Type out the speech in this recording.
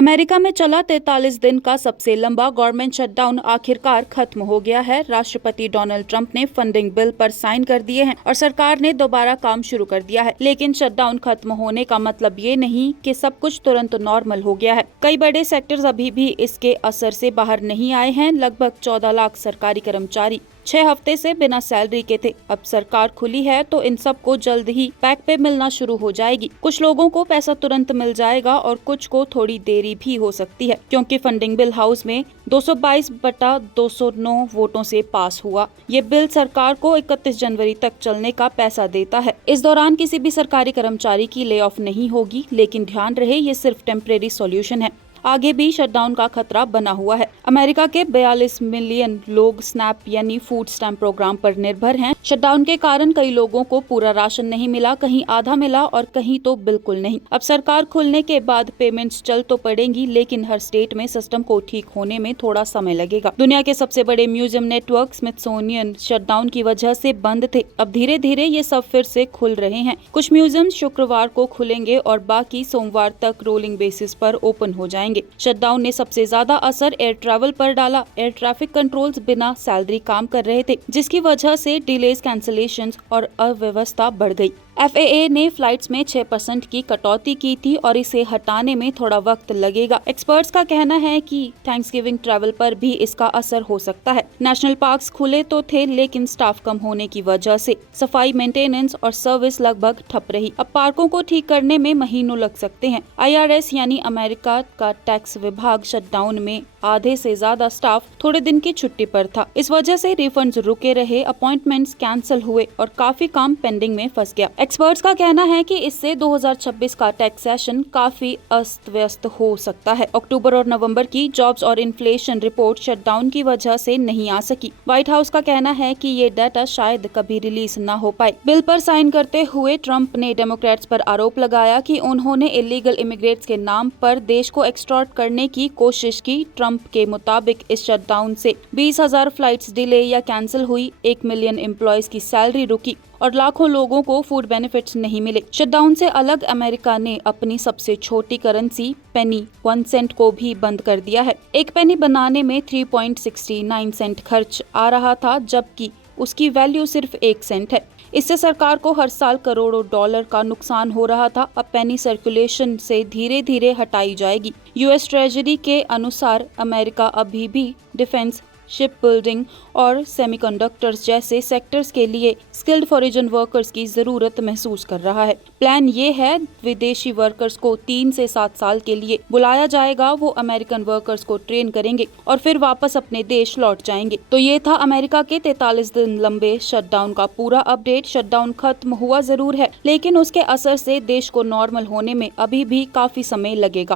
America में चला 43 दिन का सबसे लंबा गवर्नमेंट शटडाउन आखिरकार खत्म हो गया है। राष्ट्रपति डोनाल्ड ट्रंप ने फंडिंग बिल पर साइन कर दिए हैं और सरकार ने दोबारा काम शुरू कर दिया है। लेकिन शटडाउन खत्म होने का मतलब ये नहीं कि सब कुछ तुरंत नॉर्मल हो गया है। कई बड़े सेक्टर्स अभी भी इसके असर से बाहर नहीं आए हैं। लगभग 14 लाख सरकारी कर्मचारी 6 हफ्ते से बिना सैलरी के थे। अब सरकार खुली है तो इन सबको जल्द ही पैक पे मिलना शुरू हो जाएगी। कुछ लोगों को पैसा तुरंत मिल जाएगा और कुछ को थोड़ी देरी भी हो सकती है, क्योंकि फंडिंग बिल हाउस में 222/209 वोटों से पास हुआ। ये बिल सरकार को 31 जनवरी तक चलने का पैसा देता है। इस दौरान किसी भी सरकारी कर्मचारी की ले ऑफ नहीं होगी, लेकिन ध्यान रहे ये सिर्फ टेम्परेरी सॉल्यूशन है। आगे भी शटडाउन का खतरा बना हुआ है। अमेरिका के 42 मिलियन लोग स्नैप यानी फूड स्टैम्प प्रोग्राम पर निर्भर हैं। शटडाउन के कारण कई लोगों को पूरा राशन नहीं मिला, कहीं आधा मिला और कहीं तो बिल्कुल नहीं। अब सरकार खुलने के बाद पेमेंट्स चल तो पड़ेंगी, लेकिन हर स्टेट में सिस्टम को ठीक होने में थोड़ा समय लगेगा। दुनिया के सबसे बड़े म्यूजियम नेटवर्क स्मिथसोनियन शटडाउन की वजह से बंद थे। अब धीरे धीरे ये सब फिर से खुल रहे हैं। कुछ म्यूजियम शुक्रवार को खुलेंगे और बाकी सोमवार तक रोलिंग बेसिस पर ओपन हो जाएंगे। शटडाउन ने सबसे ज्यादा असर एयर ट्रैवल पर डाला। एयर ट्रैफिक कंट्रोल्स बिना सैलरी काम कर रहे थे, जिसकी वजह से डिलेज, कैंसिलेशंस और अव्यवस्था बढ़ गई। FAA ने फ्लाइट्स में 6% की कटौती की थी और इसे हटाने में थोड़ा वक्त लगेगा। एक्सपर्ट्स का कहना है कि थैंक्सगिविंग ट्रैवल पर भी इसका असर हो सकता है। नेशनल पार्क्स खुले तो थे, लेकिन स्टाफ कम होने की वजह से सफाई, मेंटेनेंस और सर्विस लगभग ठप रही। अब पार्कों को ठीक करने में महीनों लग सकते हैं। IRS यानी अमेरिका का टैक्स विभाग शटडाउन में आधे से ज्यादा स्टाफ थोड़े दिन की छुट्टी पर था। इस वजह से रिफंड्स रुके रहे, अपॉइंटमेंट्स कैंसिल हुए और काफी काम पेंडिंग में फंस गया। एक्सपर्ट्स का कहना है कि इससे 2026 का टैक्स सेशन काफी अस्त व्यस्त हो सकता है। अक्टूबर और नवंबर की जॉब्स और इन्फ्लेशन रिपोर्ट शटडाउन की वजह से नहीं आ सकी। व्हाइट हाउस का कहना है कि ये डाटा शायद कभी रिलीज न हो पाए। बिल पर साइन करते हुए ट्रंप ने डेमोक्रेट्स पर आरोप लगाया कि उन्होंने इलीगल इमिग्रेट्स के नाम पर देश को एक्सटॉर्ट करने की कोशिश की। ट्रंप के मुताबिक इस शटडाउन से 20,000 फ्लाइट्स डिले या कैंसिल हुई, 1 मिलियन एम्प्लॉयज की सैलरी रुकी और लाखों लोगों को फूड बेनिफिट्स नहीं मिले। शटडाउन से अलग अमेरिका ने अपनी सबसे छोटी करेंसी पेनी 1 सेंट को भी बंद कर दिया है। एक पेनी बनाने में 3.69 सेंट खर्च आ रहा था, जबकि उसकी वैल्यू सिर्फ 1 सेंट है। इससे सरकार को हर साल करोड़ों डॉलर का नुकसान हो रहा था। अब पेनी सर्कुलेशन से धीरे धीरे हटाई जाएगी। US ट्रेजरी के अनुसार अमेरिका अभी भी डिफेंस, शिप बिल्डिंग और सेमीकंडक्टर्स जैसे सेक्टर्स के लिए स्किल्ड फॉरेन वर्कर्स की जरूरत महसूस कर रहा है। प्लान ये है, विदेशी वर्कर्स को 3 से 7 साल के लिए बुलाया जाएगा। वो अमेरिकन वर्कर्स को ट्रेन करेंगे और फिर वापस अपने देश लौट जाएंगे। तो ये था अमेरिका के 43 दिन लंबे शटडाउन का पूरा अपडेट। शटडाउन खत्म हुआ जरूर है, लेकिन उसके असर से देश को नॉर्मल होने में अभी भी काफी समय लगेगा।